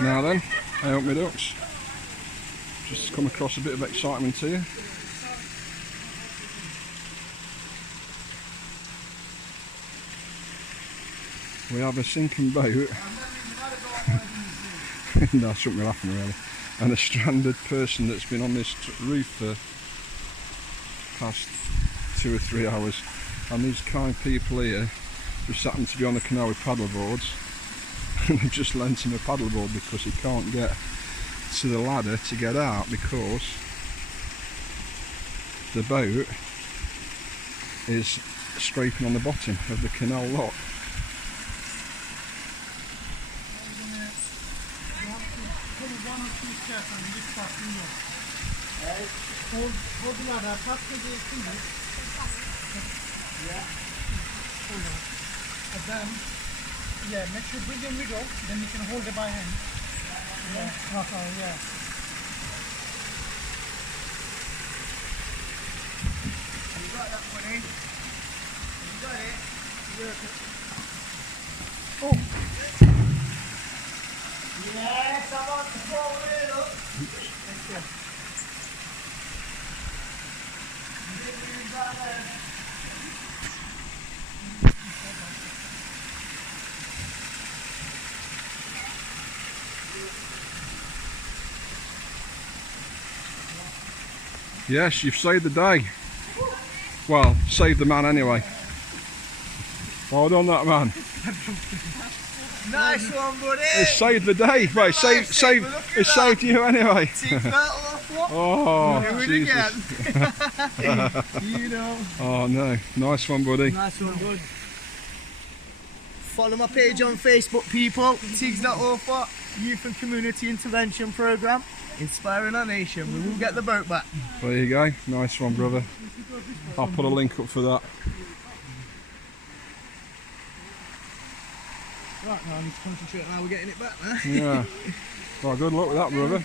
Now then, I hope my ducks. Just come across a bit of excitement here. We have a sinking boat. No, I shouldn't be laughing really. And a stranded person that's been on this roof for past 2 or 3 hours. And these kind people here just happen to be on the canal with paddle boards. And they've just lent him a paddleboard because he can't get to the ladder to get out because the boat is scraping on the bottom of the canal lock. And then, yeah, make sure you bring your middle, then you can hold it by hand. Yeah. Yeah. You got that, buddy? You got it? Oh! Yes, I want to pull it up. Thank you. Yes, you've saved the day. Well, saved the man anyway. Well done, that man. Nice one, buddy. It saved the day. Right, it saved you anyway. Oh, do it Jesus. again. You know. Oh no, nice one, buddy. Nice one, bud. Follow my page on Facebook, people. Tigs.org Youth and Community Intervention Programme. Inspiring our nation. We will get the boat back. There you go. Nice one, brother. I'll put a link up for that. Right, now I need to concentrate on how we're getting it back now. Yeah. Well, good luck with that, brother.